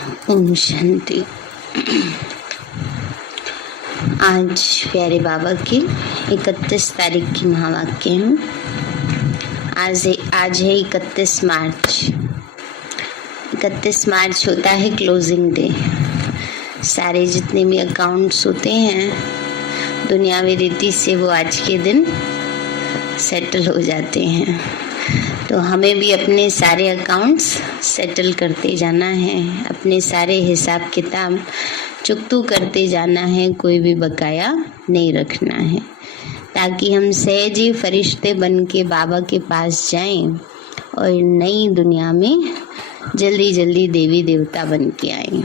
ओम शांति। आज प्यारे बाबा की 31 तारीख की महावाक्य है। आज है 31 मार्च। 31 मार्च होता है क्लोजिंग डे। सारे जितने भी अकाउंट्स होते हैं दुनियावी रीति से वो आज के दिन सेटल हो जाते हैं। तो हमें भी अपने सारे अकाउंट्स सेटल करते जाना है, अपने सारे हिसाब किताब चुकतू करते जाना है, कोई भी बकाया नहीं रखना है, ताकि हम सहजी फरिश्ते बन के बाबा के पास जाएं और नई दुनिया में जल्दी जल्दी देवी देवता बन के आए।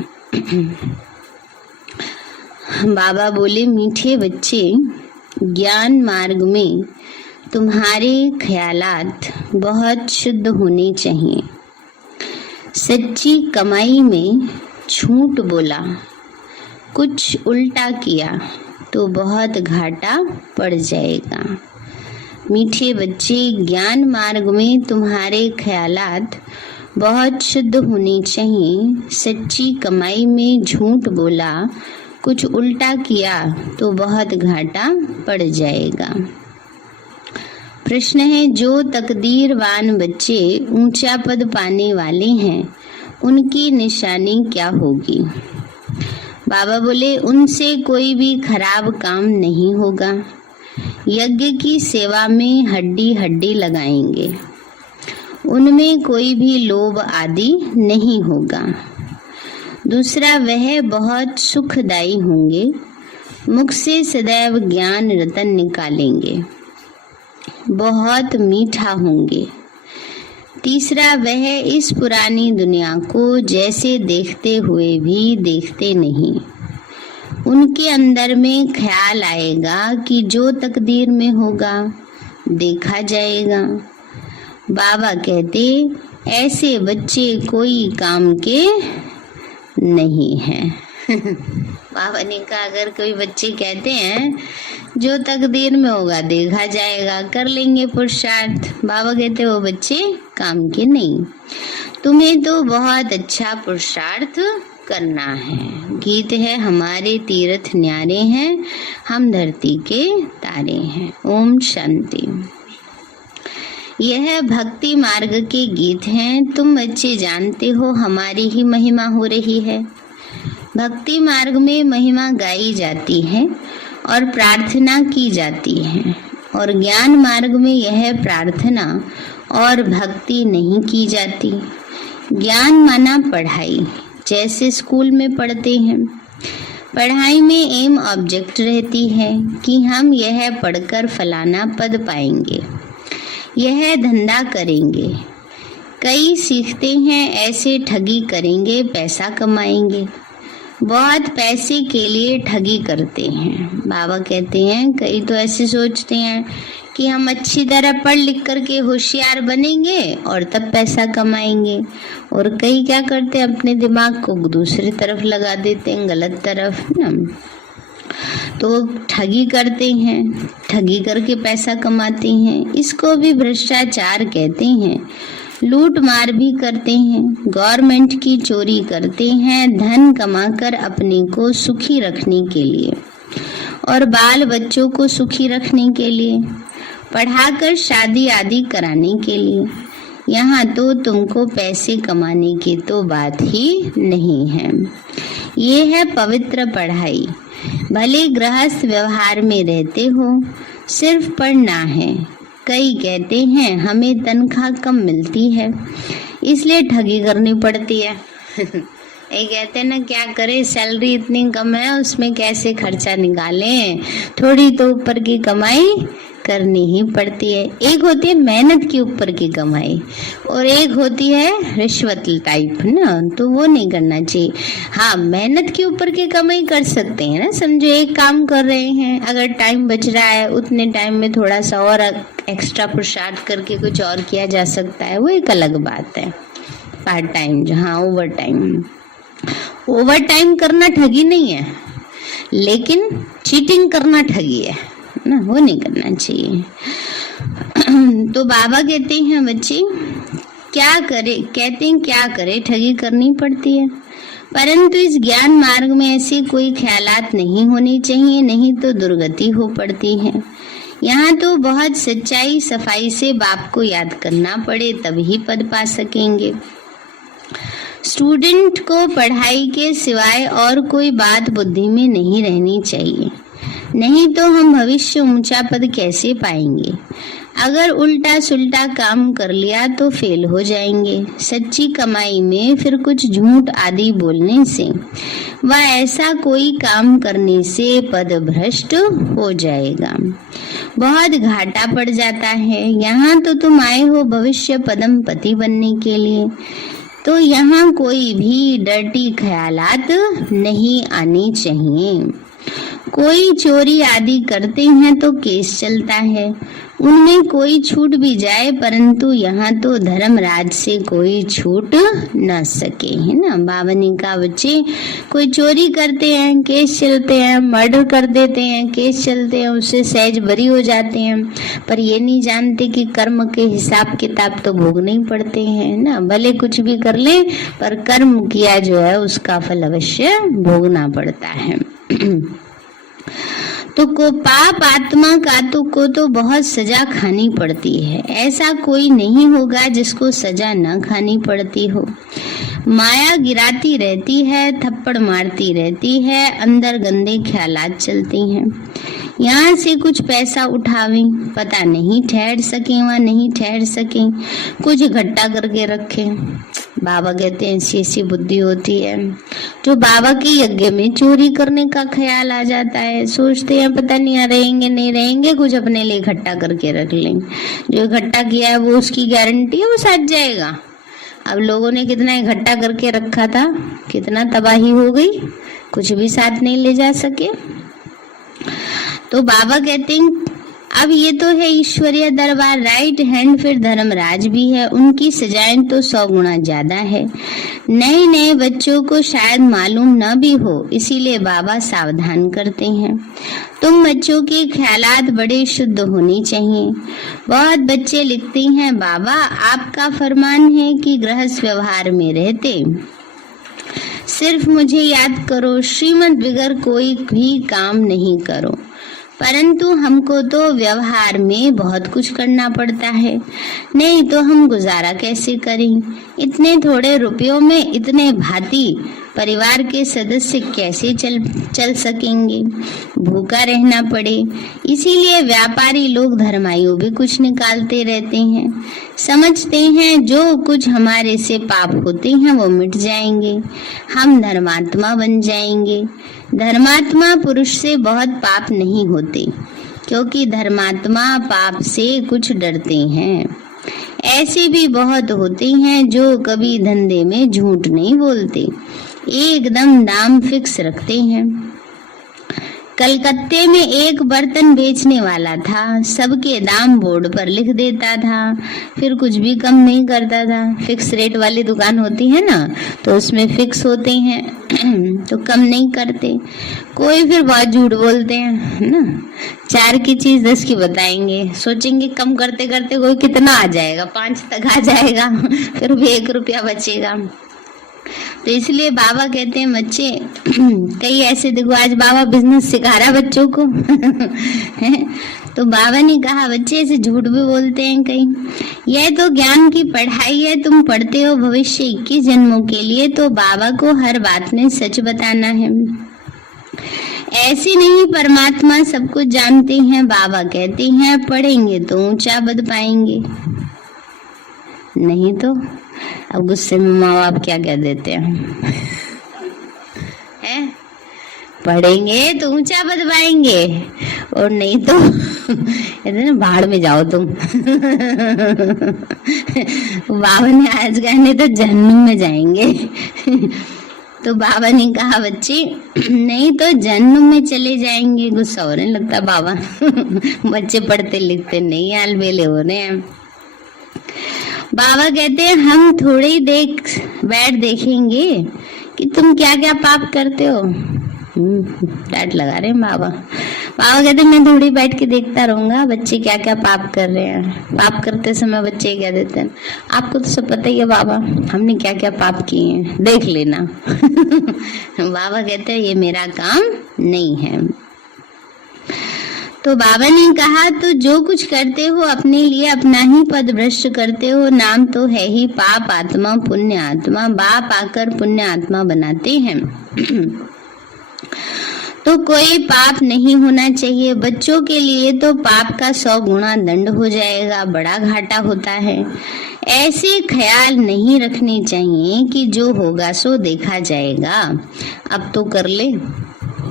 बाबा बोले, मीठे बच्चे, ज्ञान मार्ग में तुम्हारे ख्यालात बहुत शुद्ध होने चाहिए। सच्ची कमाई में झूठ बोला, कुछ उल्टा किया तो बहुत घाटा पड़ जाएगा। मीठे बच्चे, ज्ञान मार्ग में तुम्हारे ख्यालात बहुत शुद्ध होने चाहिए। सच्ची कमाई में झूठ बोला, कुछ उल्टा किया तो बहुत घाटा पड़ जाएगा। प्रश्न है, जो तकदीरवान बच्चे ऊंचा पद पाने वाले हैं उनकी निशानी क्या होगी? बाबा बोले, उनसे कोई भी खराब काम नहीं होगा। यज्ञ की सेवा में हड्डी हड्डी लगाएंगे। उनमें कोई भी लोभ आदि नहीं होगा। दूसरा, वह बहुत सुखदायी होंगे। मुख से सदैव ज्ञान रतन निकालेंगे, बहुत मीठा होंगे। तीसरा, वह इस पुरानी दुनिया को जैसे देखते हुए भी देखते नहीं। उनके अंदर में ख्याल आएगा कि जो तकदीर में होगा देखा जाएगा। बाबा कहते, ऐसे बच्चे कोई काम के नहीं हैं। बाबा ने कहा, अगर कोई बच्चे कहते हैं जो तकदीर में होगा देखा जाएगा, कर लेंगे पुरुषार्थ, बाबा कहते वो बच्चे काम के नहीं। तुम्हें तो बहुत अच्छा पुरुषार्थ करना है। गीत है, हमारे तीर्थ न्यारे हैं, हम धरती के तारे हैं। ओम शांति। यह भक्ति मार्ग के गीत हैं। तुम बच्चे जानते हो हमारी ही महिमा हो रही है। भक्ति मार्ग में महिमा गाई जाती है और प्रार्थना की जाती है, और ज्ञान मार्ग में यह प्रार्थना और भक्ति नहीं की जाती। ज्ञान माना पढ़ाई, जैसे स्कूल में पढ़ते हैं। पढ़ाई में एम ऑब्जेक्ट रहती है कि हम यह पढ़कर फलाना पद पाएंगे, यह धंधा करेंगे। कई सीखते हैं ऐसे ठगी करेंगे, पैसा कमाएंगे। बहुत पैसे के लिए ठगी करते हैं। बाबा कहते हैं, कई तो ऐसे सोचते हैं कि हम अच्छी तरह पढ़ लिख करके होशियार बनेंगे और तब पैसा कमाएंगे, और कई क्या करते हैं, अपने दिमाग को दूसरी तरफ लगा देते हैं, गलत तरफ ना। तो ठगी करते हैं, ठगी करके पैसा कमाते हैं। इसको भी भ्रष्टाचार कहते हैं। लूट मार भी करते हैं, गवर्नमेंट की चोरी करते हैं, धन कमाकर अपने को सुखी रखने के लिए और बाल बच्चों को सुखी रखने के लिए, पढ़ाकर शादी आदि कराने के लिए। यहाँ तो तुमको पैसे कमाने की तो बात ही नहीं है। ये है पवित्र पढ़ाई। भले गृहस्थ व्यवहार में रहते हो, सिर्फ पढ़ना है। कई कहते हैं हमें तनख्वाह कम मिलती है इसलिए ठगी करनी पड़ती है। ये कहते हैं ना, क्या करें, सैलरी इतनी कम है, उसमें कैसे खर्चा निकालें, थोड़ी तो ऊपर की कमाई करनी ही पड़ती है। एक होती है मेहनत के ऊपर की कमाई और एक होती है रिश्वत टाइप ना, तो वो नहीं करना चाहिए। हाँ, मेहनत के ऊपर की कमाई कर सकते हैं ना। समझो एक काम कर रहे हैं, अगर टाइम बच रहा है उतने टाइम में थोड़ा सा और एक्स्ट्रा पुरुषार्थ करके कुछ और किया जा सकता है, वो एक अलग बात है। पार्ट टाइम, जहाँ ओवर टाइम करना ठगी नहीं है, लेकिन चीटिंग करना ठगी है ना, वो नहीं करना चाहिए। तो बाबा कहते हैं, बच्चे क्या करे, कहते हैं क्या करे, ठगी करनी पड़ती है। परंतु इस ज्ञान मार्ग में ऐसे कोई ख्यालात नहीं होने चाहिए, नहीं तो दुर्गति हो पड़ती है। यहाँ तो बहुत सच्चाई सफाई से बाप को याद करना पड़े तभी पद पा सकेंगे। स्टूडेंट को पढ़ाई के सिवाय और कोई बात बुद्धि में नहीं रहनी चाहिए, नहीं तो हम भविष्य ऊंचा पद कैसे पाएंगे। अगर उल्टा सुल्टा काम कर लिया तो फेल हो जाएंगे। सच्ची कमाई में फिर कुछ झूठ आदि बोलने से व ऐसा कोई काम करने से पद भ्रष्ट हो जाएगा, बहुत घाटा पड़ जाता है। यहाँ तो तुम आए हो भविष्य पदम पति बनने के लिए, तो यहाँ कोई भी डर्टी ख्यालात नहीं आने चाहिए। कोई चोरी आदि करते हैं तो केस चलता है, उनमें कोई छूट भी जाए, परंतु यहाँ तो धर्मराज से कोई छूट न सके, है ना। बाबा ने कहा बच्चे कोई चोरी करते हैं केस चलते हैं, मर्डर कर देते हैं केस चलते हैं, उससे सहज बरी हो जाते हैं, पर ये नहीं जानते कि कर्म के हिसाब किताब तो भोगने ही पड़ते हैं ना। भले कुछ भी कर ले पर कर्म किया जो है उसका फल अवश्य भोगना पड़ता है। तो को पाप आत्मा का को तो बहुत सजा खानी पड़ती है, ऐसा कोई नहीं होगा जिसको सजा न खानी पड़ती हो। माया गिराती रहती है, थप्पड़ मारती रहती है, अंदर गंदे ख्यालात चलते हैं। यहाँ से कुछ पैसा उठावें, पता नहीं ठहर सके वहाँ नहीं ठहर सके, कुछ इकट्ठा करके रखें। बाबा कहते हैं ऐसी ऐसी बुद्धि होती है जो बाबा के यज्ञ में चोरी करने का ख्याल आ जाता है। सोचते हैं पता नहीं रहेंगे नहीं रहेंगे, कुछ अपने लिए इकट्ठा करके रख लें। जो इकट्ठा किया है वो उसकी गारंटी है वो साथ जाएगा। अब लोगों ने कितना इकट्ठा करके रखा था, कितना तबाही हो गई, कुछ भी साथ नहीं ले जा सके। तो बाबा कहते हैं अब ये तो है ईश्वरीय दरबार, राइट हैंड फिर धर्मराज भी है, उनकी सजाएं तो 100 गुना ज्यादा है। नए नए बच्चों को शायद मालूम न भी हो, इसीलिए बाबा सावधान करते हैं। तुम बच्चों के ख्यालात बड़े शुद्ध होने चाहिए। बहुत बच्चे लिखते हैं बाबा आपका फरमान है कि गृहस्थ व्यवहार में रहते सिर्फ मुझे याद करो, श्रीमत बिगर कोई भी काम नहीं करो। परंतु हमको तो व्यवहार में बहुत कुछ करना पड़ता है, नहीं तो हम गुजारा कैसे करें। इतने थोड़े रुपयों में इतने भांति परिवार के सदस्य कैसे चल सकेंगे, भूखा रहना पड़े। इसीलिए व्यापारी लोग धर्मायु भी कुछ निकालते रहते हैं, समझते हैं जो कुछ हमारे से पाप होते हैं वो मिट जाएंगे, हम धर्मात्मा बन जाएंगे। धर्मात्मा पुरुष से बहुत पाप नहीं होते, क्योंकि धर्मात्मा पाप से कुछ डरते हैं। ऐसे भी बहुत होते हैं जो कभी धंधे में झूठ नहीं बोलते, एकदम दाम फिक्स रखते हैं। कलकत्ते में एक बर्तन बेचने वाला था, सबके दाम बोर्ड पर लिख देता था, फिर कुछ भी कम नहीं करता था। फिक्स रेट वाली दुकान होती है ना, तो उसमें फिक्स होते हैं तो कम नहीं करते। कोई फिर बहुत झूठ बोलते हैं ना, 4 की चीज 10 की बताएंगे, सोचेंगे कम करते करते कोई कितना आ जाएगा, 5 तक आ जाएगा, फिर भी 1 रुपया बचेगा। तो इसलिए बाबा कहते हैं बच्चे कई ऐसे, देखो आज बाबा बिजनेस सिखा रहा बच्चों को तो बाबा ने कहा बच्चे ऐसे झूठ भी बोलते हैं कई, यह तो ज्ञान की पढ़ाई है, तुम पढ़ते हो भविष्य 21 जन्मों के लिए, तो बाबा को हर बात में सच बताना है। ऐसे नहीं परमात्मा सब कुछ जानते हैं। बाबा कहते हैं पढ़ेंगे तो ऊंचा पद पाएंगे, नहीं तो अब गुस्से में माँ बाप क्या कह देते हैं है? पढ़ेंगे तो ऊंचा पद पाएंगे और नहीं तो कहते ना भाड़ में जाओ तुम बाबा ने आज कहने तो जहन्नुम में जाएंगे तो बाबा ने कहा बच्चे नहीं तो जहन्नुम में चले जाएंगे। गुस्सा हो रहे लगता बाबा बच्चे पढ़ते लिखते नहीं, आल बेले हो रहे हैं। बाबा कहते हैं हम थोड़ी बैठ देखेंगे कि तुम क्या क्या पाप करते हो, डांट लगा रहे हैं बाबा। बाबा कहते मैं थोड़ी बैठ के देखता रहूंगा बच्चे क्या क्या पाप कर रहे हैं। पाप करते समय बच्चे क्या देते हैं, आपको तो सब पता ही है बाबा, हमने क्या क्या पाप किए हैं, देख लेना। बाबा कहते हैं ये मेरा काम नहीं है। तो बाबा ने कहा तो जो कुछ करते हो अपने लिए अपना ही पद भ्रष्ट करते हो। नाम तो है ही पाप आत्मा पुण्य आत्मा, बाप आकर पुण्य आत्मा बनाते हैं। तो कोई पाप नहीं होना चाहिए। बच्चों के लिए तो पाप का 100 गुना दंड हो जाएगा, बड़ा घाटा होता है। ऐसे ख्याल नहीं रखने चाहिए कि जो होगा सो देखा जाएगा, अब तो कर ले।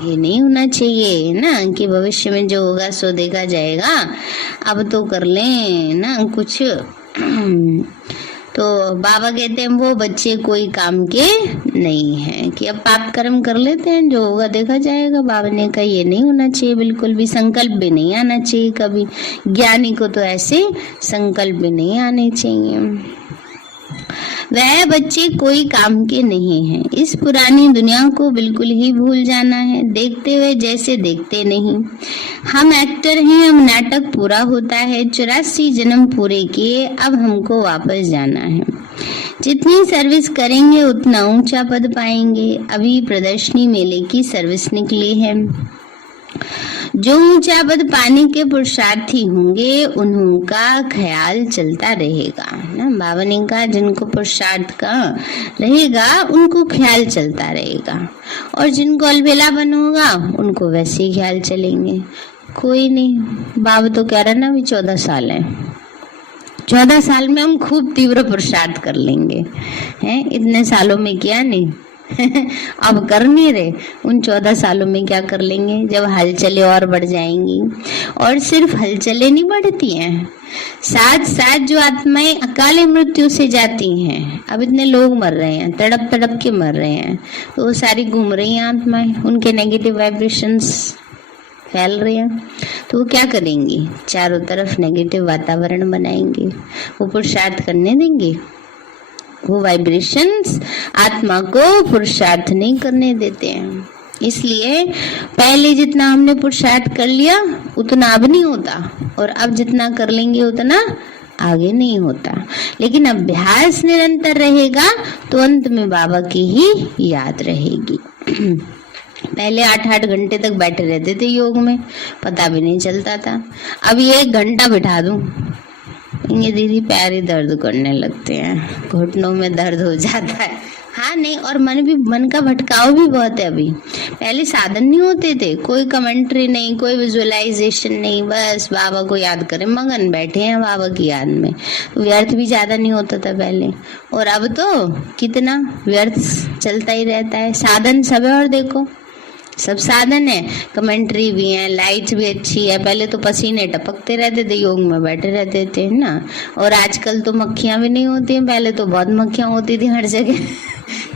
ये नहीं होना चाहिए ना कि भविष्य में जो होगा सो देखा जाएगा, अब तो कर ले ना कुछ। तो बाबा कहते हैं वो बच्चे कोई काम के नहीं है कि अब पाप कर्म कर लेते हैं, जो होगा देखा जाएगा। बाबा ने कहा ये नहीं होना चाहिए, बिल्कुल भी संकल्प भी नहीं आना चाहिए कभी। ज्ञानी को तो ऐसे संकल्प भी नहीं आने चाहिए। वह बच्चे कोई काम के नहीं हैं। इस पुरानी दुनिया को बिल्कुल ही भूल जाना है, देखते हुए जैसे देखते नहीं। हम एक्टर हैं, अब नाटक पूरा होता है। 84 जन्म पूरे किए, अब हमको वापस जाना है। जितनी सर्विस करेंगे उतना ऊंचा पद पाएंगे। अभी प्रदर्शनी मेले की सर्विस निकली है। जो ऊंचा पद पाने के पुरुषार्थी होंगे उन्हों का ख्याल चलता रहेगा ना। बाबा ने कहा जिनको पुरुषार्थ का रहेगा उनको ख्याल चलता रहेगा, और जिनको अलबेलापन होगा उनको वैसे ही ख्याल चलेंगे। कोई नहीं, बाबा तो कह रहा ना अभी 14 साल है, 14 साल में हम खूब तीव्र पुरुषार्थ कर लेंगे। हैं इतने सालों में किया नहीं। अब कर नहीं रहे, उन 14 सालों में क्या कर लेंगे जब हलचलें और बढ़ जाएंगी। और सिर्फ हलचलें नहीं बढ़ती हैं, साथ साथ जो आत्माएं अकाले मृत्यु से जाती हैं, अब इतने लोग मर रहे हैं, तड़प तड़प के मर रहे हैं, तो वो सारी घूम रही हैं आत्माएं, उनके नेगेटिव वाइब्रेशंस फैल रहे हैं। तो वो क्या करेंगी, चारों तरफ नेगेटिव वातावरण बनाएंगे। वो पुरुषार्थ करने देंगे? वो वाइब्रेशंस आत्मा को पुरुषार्थ नहीं करने देते हैं। इसलिए पहले जितना हमने पुरुषार्थ कर लिया उतना अब नहीं होता, और अब जितना कर लेंगे उतना आगे नहीं होता। लेकिन अभ्यास निरंतर रहेगा तो अंत में बाबा की ही याद रहेगी। पहले 8-8 घंटे तक बैठे रहते थे योग में, पता भी नहीं चलता था। अब ये 1 घंटा बिठा दूं, ये दीदी पैर ही दर्द करने लगते हैं, घुटनों में दर्द हो जाता है। हाँ नहीं, और मन का भटकाव भी बहुत है अभी। पहले साधन नहीं होते थे, कोई कमेंट्री नहीं, कोई विजुअलाइजेशन नहीं, बस बाबा को याद करें, मगन बैठे हैं बाबा की याद में। व्यर्थ भी ज्यादा नहीं होता था पहले, और अब तो कितना व्यर्थ चलता ही रहता है। साधन सब है, और देखो सब साधन है, कमेंट्री भी है, लाइट भी अच्छी है। पहले तो पसीने टपकते रहते थे, योग में बैठे रहते थे ना। और आजकल तो मक्खियां भी नहीं होती हैं, पहले तो बहुत मक्खियां होती थी हर जगह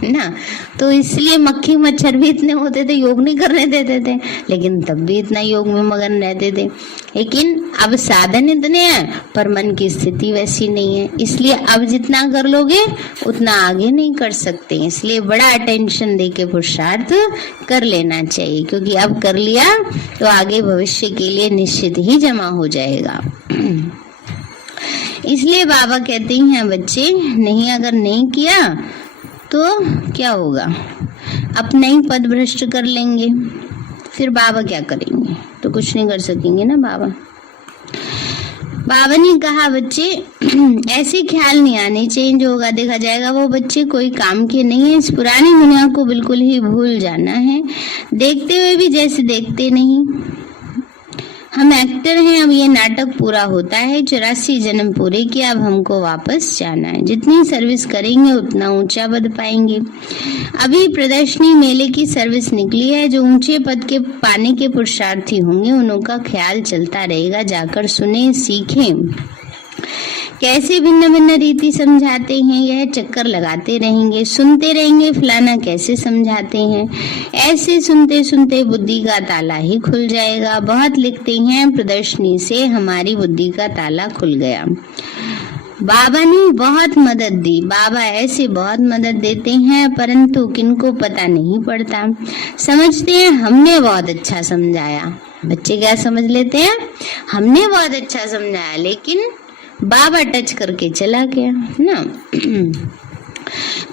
ना। तो इसलिए मक्खी मच्छर भी इतने होते थे, योग नहीं करने देते थे, लेकिन तब भी इतना योग में मगन रहते थे। लेकिन अब साधन इतने हैं पर मन की स्थिति वैसी नहीं है, इसलिए अब जितना कर लोगे उतना आगे नहीं कर सकते। इसलिए बड़ा अटेंशन देके पुरुषार्थ कर लेना चाहिए, क्योंकि अब कर लिया तो आगे भविष्य के लिए निश्चित ही जमा हो जाएगा। इसलिए बाबा कहते हैं बच्चे नहीं, अगर नहीं किया तो क्या होगा, अपना ही पद भ्रष्ट कर लेंगे, फिर बाबा क्या करेंगे, तो कुछ नहीं कर सकेंगे ना बाबा। बाबा ने कहा बच्चे ऐसे ख्याल नहीं आने चाहिए जो होगा देखा जाएगा, वो बच्चे कोई काम के नहीं है। इस पुरानी दुनिया को बिल्कुल ही भूल जाना है, देखते हुए भी जैसे देखते नहीं। हम एक्टर हैं, अब ये नाटक पूरा होता है। 84 जन्म पूरे किए, अब हमको वापस जाना है। जितनी सर्विस करेंगे उतना ऊंचा पद पाएंगे। अभी प्रदर्शनी मेले की सर्विस निकली है। जो ऊंचे पद के पाने के पुरुषार्थी होंगे उनका ख्याल चलता रहेगा, जाकर सुने सीखें कैसे भिन्न भिन्न रीति समझाते हैं। यह चक्कर लगाते रहेंगे, सुनते रहेंगे फलाना कैसे समझाते हैं। ऐसे सुनते सुनते बुद्धि का ताला ही खुल जाएगा। बहुत लिखते हैं प्रदर्शनी से हमारी बुद्धि का ताला खुल गया। बाबा ने बहुत मदद दी। बाबा ऐसे बहुत मदद देते हैं, परंतु किनको पता नहीं पड़ता। समझते हैं हमने बहुत अच्छा समझाया। बच्चे क्या समझ लेते हैं, हमने बहुत अच्छा समझाया, लेकिन बाबा टच करके चला गया ना।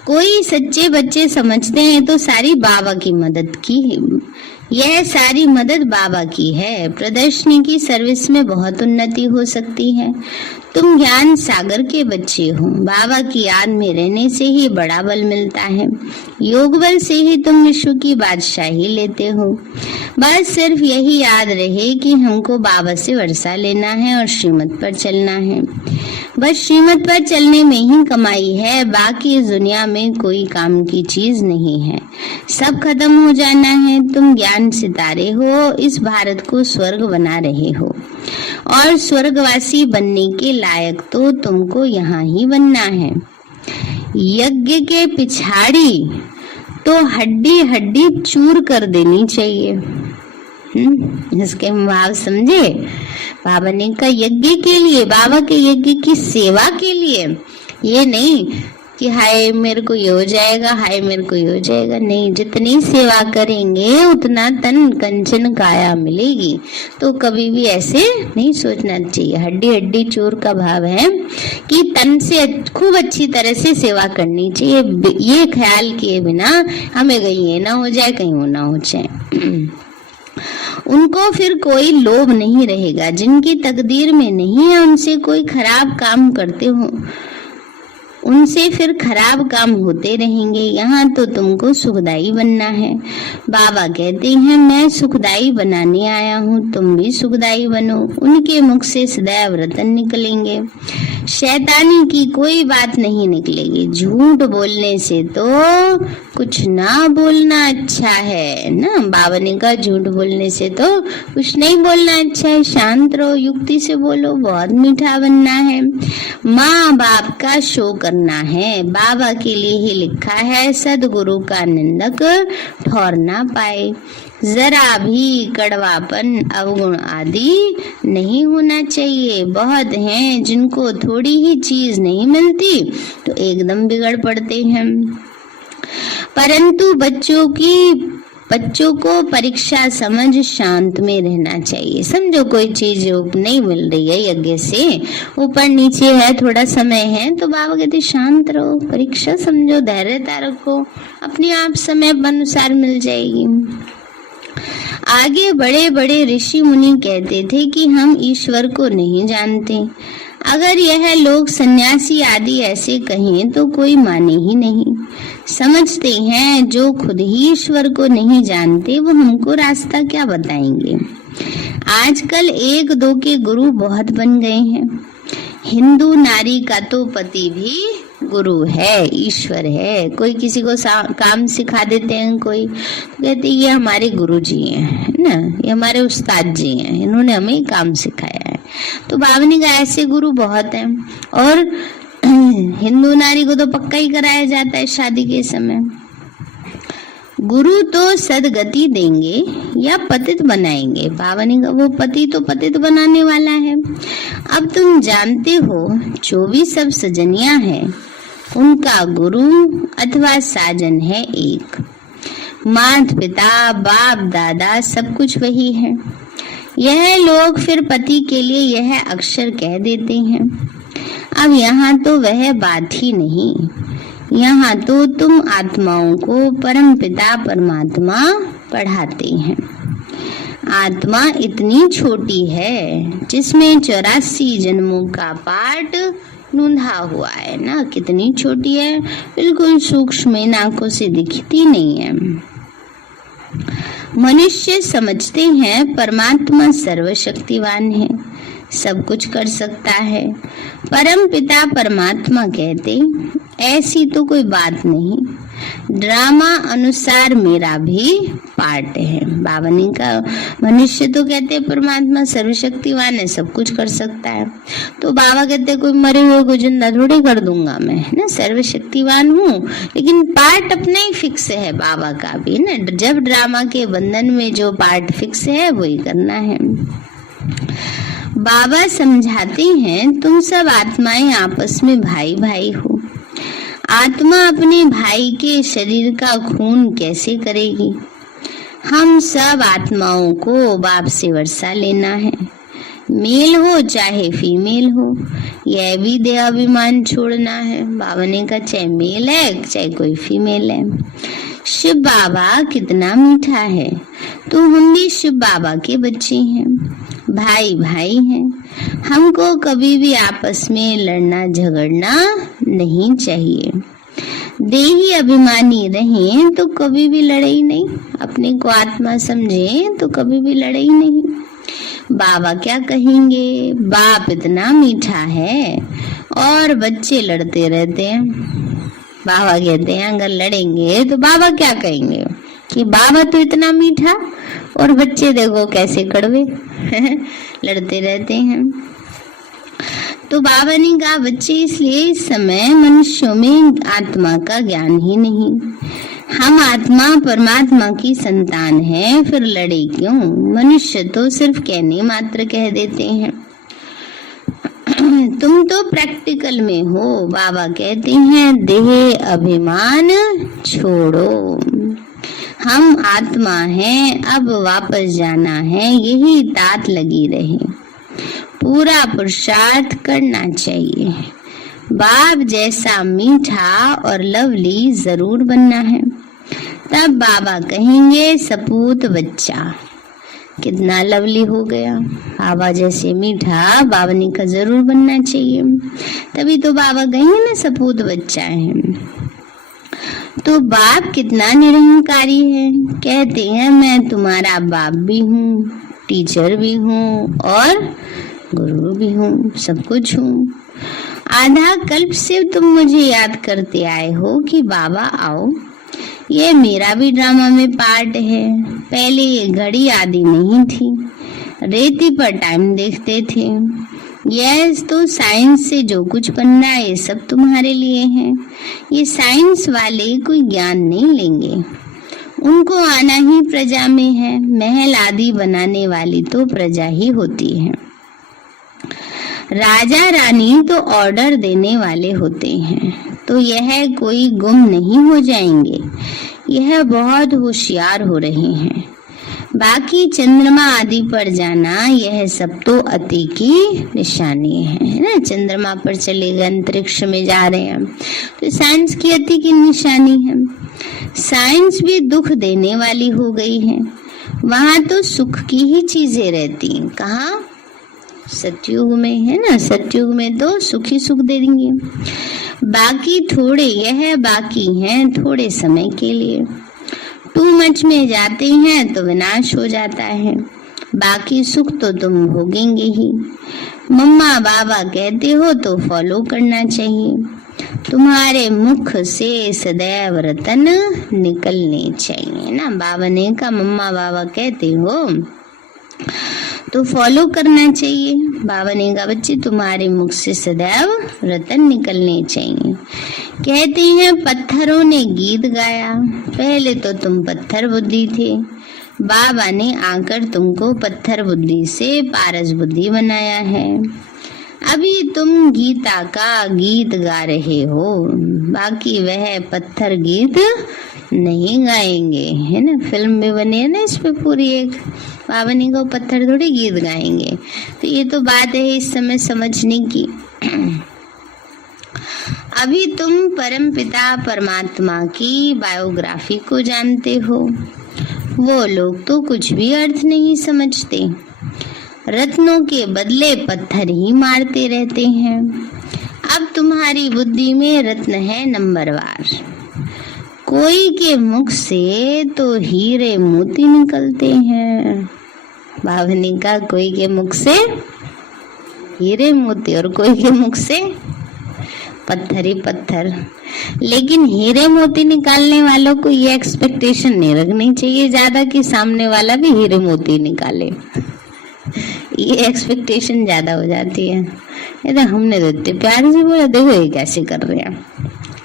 कोई सच्चे बच्चे समझते हैं तो सारी बाबा की मदद की, यह सारी मदद बाबा की है। प्रदर्शनी की सर्विस में बहुत उन्नति हो सकती है। तुम ज्ञान सागर के बच्चे हो। बाबा की याद में रहने से ही बड़ा बल मिलता है। योग बल से ही तुम विश्व की बादशाही लेते हो। बस सिर्फ यही याद रहे कि हमको बाबा से वर्षा लेना है और श्रीमत पर चलना है। बस श्रीमत पर चलने में ही कमाई है, बाकी इस दुनिया में कोई काम की चीज नहीं है। सब खत्म हो जाना है। तुम ज्ञान सितारे हो, इस भारत को स्वर्ग बना रहे हो, और स्वर्गवासी बनने के लायक तो तुमको यहाँ ही बनना है। यज्ञ के पिछाड़ी तो हड्डी हड्डी चूर कर देनी चाहिए। इसके भाव समझे। बाबा ने कहा यज्ञ के लिए, बाबा के यज्ञ की सेवा के लिए, ये नहीं कि हाय मेरे को ये हो जाएगा, हाय मेरे को ये हो जाएगा। नहीं, जितनी सेवा करेंगे उतना तन कंचन काया मिलेगी। तो कभी भी ऐसे नहीं सोचना चाहिए। हड्डी हड्डी चूर का भाव है कि तन से खूब अच्छी तरह से सेवा करनी चाहिए, ये ख्याल किए बिना हमें कहीं ये ना हो जाए, कहीं वो ना हो जाए। उनको फिर कोई लोभ नहीं रहेगा। जिनकी तकदीर में नहीं है उनसे कोई खराब काम करते हो, उनसे फिर खराब काम होते रहेंगे। यहाँ तो तुमको सुखदाई बनना है। बाबा कहते हैं मैं सुखदाई बनाने आया हूँ, तुम भी सुखदाई बनो। उनके मुख से सदैव रतन निकलेंगे, शैतानी की कोई बात नहीं निकलेगी। झूठ बोलने से तो कुछ ना बोलना अच्छा है ना। बाबा ने कहा झूठ बोलने से तो कुछ नहीं बोलना अच्छा है। शांत रहो, युक्ति से बोलो, बहुत मीठा बनना है। माँ बाप का शो करना है। बाबा के लिए ही लिखा है सदगुरु का निंदक ठौर ना पाए। जरा भी कड़वापन अवगुण आदि नहीं होना चाहिए। बहुत हैं जिनको थोड़ी ही चीज नहीं मिलती तो एकदम बिगड़ पड़ते हैं, परंतु बच्चों को परीक्षा समझ शांत में रहना चाहिए। समझो कोई चीज नहीं मिल रही है, यज्ञ से ऊपर नीचे है, थोड़ा समय है, तो बाबा कहते शांत रहो, परीक्षा समझो, धैर्यता रखो, अपने आप समय अनुसार मिल जाएगी। आगे बड़े बड़े ऋषि मुनि कहते थे कि हम ईश्वर को नहीं जानते। अगर यह लोग सन्यासी आदि ऐसे कहें तो कोई माने ही नहीं। समझते हैं जो खुद ही ईश्वर को नहीं जानते वो हमको रास्ता क्या बताएंगे। आजकल एक दो के गुरु बहुत बन गए हैं। हिंदू नारी का तो पति भी गुरु है, ईश्वर है। कोई किसी को काम सिखा देते हैं, कोई तो कहते ये हमारे गुरु जी हैं ना, ये हमारे उस्ताद जी हैं, इन्होंने हमें काम सिखाया है। तो बाबा ने कहा ऐसे गुरु बहुत हैं। और हिंदू नारी को तो पक्का ही कराया जाता है शादी के समय। गुरु तो सदगति देंगे या पतित बनाएंगे। बाबा ने कहा वो पति तो पतित बनाने वाला है। अब तुम जानते हो जो भी सब सजनियां हैं उनका गुरु अथवा साजन है एक। माता पिता बाप दादा सब कुछ वही है। यह लोग फिर पति के लिए यह अक्षर कह देते हैं। अब यहाँ तो वह बात ही नहीं, यहाँ तो तुम आत्माओं को परम पिता परमात्मा पढ़ाते हैं। आत्मा इतनी छोटी है जिसमें 84 जन्मों का पाठ नूंधा हुआ है ना। कितनी छोटी है, बिल्कुल सूक्ष्म, आंखों से दिखती नहीं है। मनुष्य समझते हैं परमात्मा सर्वशक्तिवान है, सब कुछ कर सकता है। परम पिता परमात्मा कहते ऐसी तो कोई बात नहीं, ड्रामा अनुसार मेरा भी पार्ट है। बाबा ने कहा मनुष्य तो कहते परमात्मा सर्वशक्तिवान है, सब कुछ कर सकता है। तो बाबा कहते कोई मरे हुए को जिंदा थोड़ी कर दूंगा मैं ना, सर्वशक्तिवान हूँ, लेकिन पार्ट अपना ही फिक्स है बाबा का भी ना। जब ड्रामा के बंधन में जो पार्ट फिक्स है वही करना है। बाबा समझाते हैं, तुम सब आत्माएं आपस में भाई भाई हो। आत्मा अपने भाई के शरीर का खून कैसे करेगी? हम सब आत्माओं को बाप से वर्षा लेना है, मेल हो चाहे फीमेल हो। यह भी देहाभिमान छोड़ना है। बाबा ने कहा चाहे मेल है चाहे कोई फीमेल है। शिव बाबा कितना मीठा है, तो हम भी शिव बाबा के बच्चे हैं, भाई भाई हैं। हमको कभी भी आपस में लड़ना झगड़ना नहीं चाहिए। देही अभिमानी रहें तो कभी भी लड़े ही नहीं, अपने को आत्मा समझें तो कभी भी लड़े ही नहीं। बाबा क्या कहेंगे? बाप इतना मीठा है और बच्चे लड़ते रहते हैं। बाबा कहते हैं अगर लड़ेंगे तो बाबा क्या कहेंगे कि बाबा तो इतना मीठा और बच्चे देखो कैसे कड़वे लड़ते रहते हैं। तो बाबा ने कहा बच्चे, इसलिए इस समय मनुष्यों में आत्मा का ज्ञान ही नहीं। हम आत्मा परमात्मा की संतान हैं, फिर लड़े क्यों? मनुष्य तो सिर्फ कहने मात्र कह देते हैं। तुम तो प्रैक्टिकल में हो। बाबा कहते हैं देह अभिमान छोड़ो। हम आत्मा हैं, अब वापस जाना है, यही तात लगी रहे। पूरा पुरुषार्थ करना चाहिए। बाप जैसा मीठा और लवली जरूर बनना है। तब बाबा कहेंगे सपूत बच्चा कितना लवली हो गया। बाबा जैसे मीठा बाबा ने का जरूर बनना चाहिए, तभी तो बाबा कहेंगे ना सपूत बच्चा है। तो बाप कितना निरंकारी है। कहते हैं मैं तुम्हारा बाप भी हूँ, टीचर भी हूँ और गुरु भी हूँ, सब कुछ हूँ। आधा कल्प से तुम मुझे याद करते आए हो कि बाबा आओ। ये मेरा भी ड्रामा में पार्ट है। पहले ये घड़ी आदि नहीं थी, रेती पर टाइम देखते थे। यस, तो साइंस से जो कुछ बन रहा है ये सब तुम्हारे लिए है। ये साइंस वाले कोई ज्ञान नहीं लेंगे, उनको आना ही प्रजा में है। महल आदि बनाने वाली तो प्रजा ही होती है। राजा रानी तो ऑर्डर देने वाले होते हैं। तो यह कोई गुम नहीं हो जाएंगे, यह बहुत होशियार हो रहे हैं। बाकी चंद्रमा आदि पर जाना यह सब तो अति की निशानी है ना। चंद्रमा पर चले गए, अंतरिक्ष में जा रहे हैं, तो साइंस की अति की निशानी है। साइंस भी दुख देने वाली हो गई है। वहां तो सुख की ही चीजें रहती हैं। कहाँ? सतयुग में है ना। सतयुग में तो सुख ही सुख दे देंगे। बाकी थोड़े यह बाकी हैं थोड़े समय के लिए। टू मच में जाते हैं तो विनाश हो जाता है। बाकी सुख तो तुम भोगेंगे ही। मम्मा बाबा कहते हो तो फॉलो करना चाहिए। तुम्हारे मुख से सदैव रतन निकलने चाहिए ना। बाबा ने कहा मम्मा बाबा कहते हो तो फॉलो करना चाहिए। बाबा ने कहा बच्चे तुम्हारे मुख से सदैव रतन निकलने चाहिए। कहते हैं पत्थरों ने गीत गाया। पहले तो तुम पत्थर बुद्धि थे, बाबा ने आकर तुमको पत्थर बुद्धि से पारस बुद्धि बनाया है। अभी तुम गीता का गीत गा रहे हो, बाकी वह पत्थर गीत नहीं गाएंगे, है ना। फिल्म में बने है ना इस पे पूरी एक। बाबा ने कहा पत्थर थोड़ी गीत गाएंगे। तो ये तो बात है इस समय समझने की। अभी तुम परमपिता परमात्मा की बायोग्राफी को जानते हो। वो लोग तो कुछ भी अर्थ नहीं समझते, रत्नों के बदले पत्थर ही मारते रहते हैं। अब तुम्हारी बुद्धि में रत्न है नंबरवार। कोई के मुख से तो हीरे मोती निकलते हैं। बाबा ने कहा कोई के मुख से हीरे मोती और कोई के मुख से पत्थर ही पत्थर। लेकिन हीरे मोती निकालने वालों को ये एक्सपेक्टेशन नहीं रखनी चाहिए ज्यादा कि सामने वाला भी हीरे मोती निकाले। ये एक्सपेक्टेशन ज्यादा हो जाती है। ये तो हमने तो इतने प्यार से बोला, देखो ये कैसे कर रहे हैं।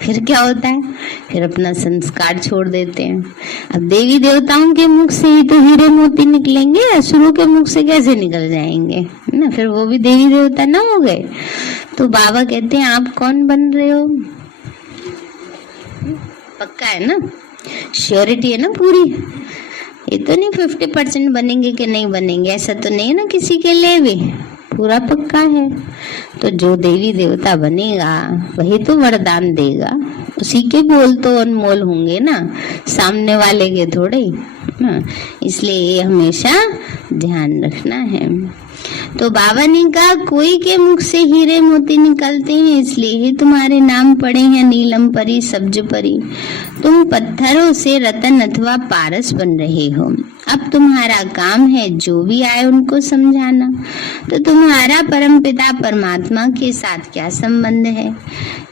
फिर क्या होता है, फिर अपना संस्कार छोड़ देते हैं। अब देवी देवताओं के मुख से ही तो हीरे मोती निकलेंगे, असुरों के मुख से कैसे निकल जाएंगे ना, फिर वो भी देवी देवता ना हो गए। तो बाबा कहते हैं आप कौन बन रहे हो, पक्का है ना, श्योरिटी है ना पूरी, ये तो नहीं 50% बनेंगे कि नहीं बनेंगे, ऐसा तो नहीं है ना किसी के लिए भी, पूरा पक्का है। तो जो देवी देवता बनेगा वही तो वरदान देगा, उसी के बोल तो अनमोल होंगे ना, सामने वाले के थोड़े ना, इसलिए ये हमेशा ध्यान रखना है। तो बाबा ने कहा कोई के मुख से हीरे मोती निकलते हैं, इसलिए ही तुम्हारे नाम पड़े हैं नीलम परी, सब्ज परी। तुम पत्थरों से रतन अथवा पारस बन रहे हो। अब तुम्हारा काम है जो भी आए उनको समझाना। तो तुम्हारा परमपिता परमात्मा के साथ क्या संबंध है?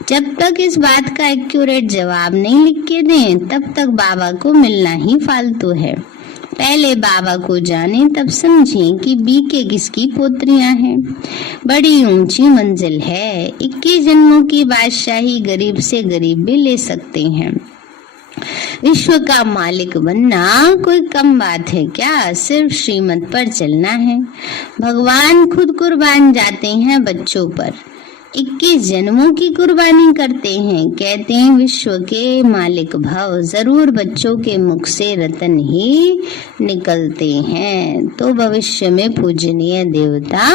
जब तक इस बात का एक्यूरेट जवाब नहीं लिख के दें तब तक बाबा को मिलना ही फालतू है। पहले बाबा को जाने तब समझें कि बीके किसकी पोत्रियां हैं। बड़ी ऊंची मंजिल है, 21 जन्मों की बादशाही गरीब से गरीब भी ले सकते हैं। विश्व का मालिक बनना कोई कम बात है क्या? सिर्फ श्रीमत पर चलना है। भगवान खुद कुर्बान जाते हैं बच्चों पर, 21 जन्मों की कुर्बानी करते हैं। कहते हैं विश्व के मालिक भव, जरूर बच्चों के मुख से रतन ही निकलते हैं तो भविष्य में पूजनीय देवता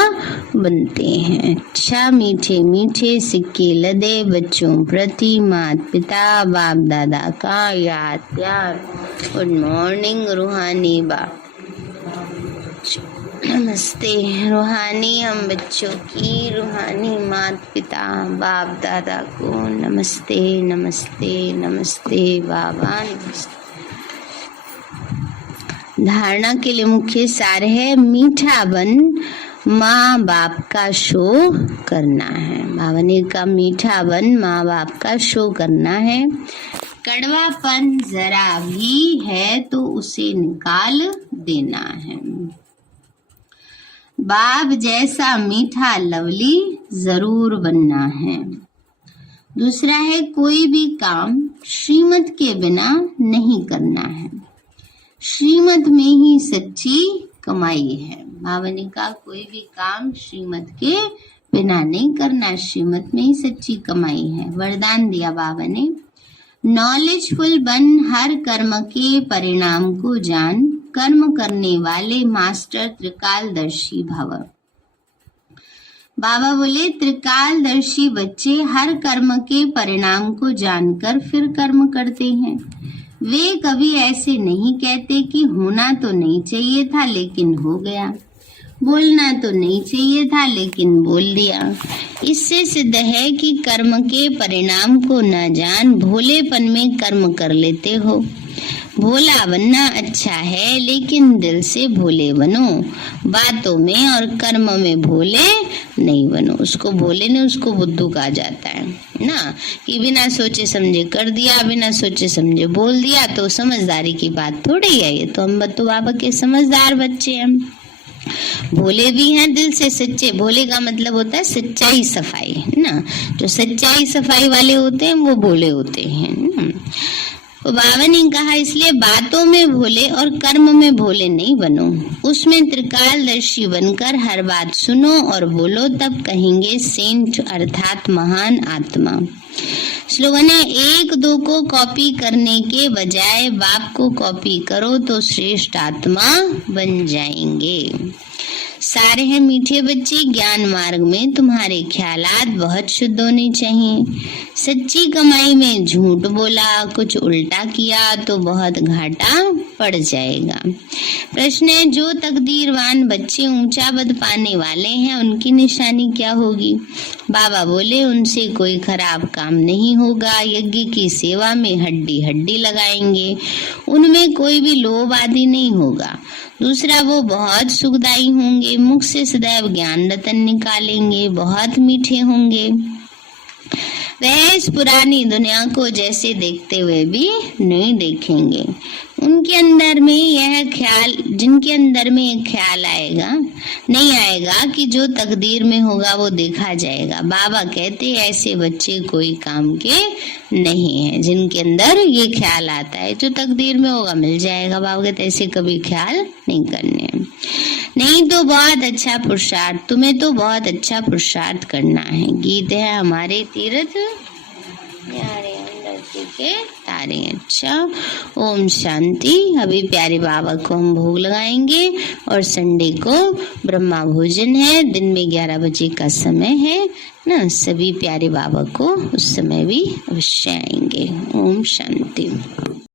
बनते हैं। अच्छा मीठे मीठे सिक्के लदे बच्चों प्रति माता पिता बाप दादा का याद प्यार। गुड मॉर्निंग रूहानी बाप, नमस्ते रूहानी हम बच्चों की रूहानी माता पिता बाप दादा को नमस्ते नमस्ते नमस्ते बाबा नमस्ते। धारणा के लिए मुख्य सार है मीठा बन माँ बाप का शो करना है। बाबा ने कहा मीठा बन माँ बाप का शो करना है। कड़वापन जरा भी है तो उसे निकाल देना है। बाप जैसा मीठा लवली जरूर बनना है। दूसरा है कोई भी काम श्रीमत के बिना नहीं करना है। श्रीमत में ही सच्ची कमाई है। बाबा ने कहा कोई भी काम श्रीमत के बिना नहीं करना, श्रीमत में ही सच्ची कमाई है। वरदान दिया बाबा ने, नॉलेजफुल बन हर कर्म के परिणाम को जान, कर्म करने वाले मास्टर त्रिकालदर्शी भव। बाबा बोले त्रिकालदर्शी बच्चे हर कर्म के परिणाम को जानकर फिर कर्म करते हैं। वे कभी ऐसे नहीं कहते कि होना तो नहीं चाहिए था लेकिन हो गया, बोलना तो नहीं चाहिए था लेकिन बोल दिया। इससे सिद्ध है कि कर्म के परिणाम को न जान भोलेपन में कर्म कर लेते हो। भोला बनना अच्छा है लेकिन दिल से भोले बनो, बातों में और कर्म में भोले नहीं बनो। उसको भोले ने उसको बुद्धू कहा जाता है ना, कि बिना सोचे समझे कर दिया, बिना सोचे समझे बोल दिया, तो समझदारी की बात थोड़ी है ये। तो हम तो बाबा के समझदार बच्चे हैं, भोले भी हैं, दिल से सच्चे। भोले का मतलब होता है सच्चाई सफाई ना, जो सच्चाई सफाई वाले होते हैं वो भोले होते हैं ना। तो बाबा ने कहा इसलिए बातों में भोले और कर्म में भोले नहीं बनो, उसमें त्रिकालदर्शी बनकर हर बात सुनो और बोलो, तब कहेंगे सेंट अर्थात महान आत्मा। स्लोगन है, एक दो को कॉपी करने के बजाय बाप को कॉपी करो तो श्रेष्ठ आत्मा बन जाएंगे। सारे हैं मीठे बच्चे, ज्ञान मार्ग में तुम्हारे ख्यालात बहुत शुद्ध होने चाहिए। सच्ची कमाई में झूठ बोला, कुछ उल्टा किया तो बहुत घाटा पड़ जाएगा। प्रश्न है, जो तकदीरवान बच्चे ऊंचा पद पाने वाले हैं उनकी निशानी क्या होगी? बाबा बोले उनसे कोई खराब काम नहीं होगा, यज्ञ की सेवा में हड्डी हड्डी लगाएंगे, उनमें कोई भी लोभ आदि नहीं होगा। दूसरा, वो बहुत सुखदायी होंगे, मुख से सदैव ज्ञान रतन निकालेंगे, बहुत मीठे होंगे। वह इस पुरानी दुनिया को जैसे देखते हुए भी नहीं देखेंगे। उनके अंदर में यह ख्याल, जिनके अंदर में यह ख्याल आएगा नहीं आएगा कि जो तकदीर में होगा वो देखा जाएगा। बाबा कहते ऐसे बच्चे कोई काम के नहीं है, जिनके अंदर ये ख्याल आता है जो तकदीर में होगा मिल जाएगा। बाबा कहते ऐसे कभी ख्याल नहीं करने। नहीं तो बहुत अच्छा पुरुषार्थ, तुम्हें तो बहुत अच्छा पुरुषार्थ करना है। गीत है हमारे तीर्थ प्यारे अंदर के तारे। अच्छा, ओम शांति। अभी प्यारे बाबा को हम भोग लगाएंगे और संडे को ब्रह्मा भोजन है, दिन में 11 बजे का समय है ना। सभी प्यारे बाबा को उस समय भी अवश्य आएंगे। ओम शांति।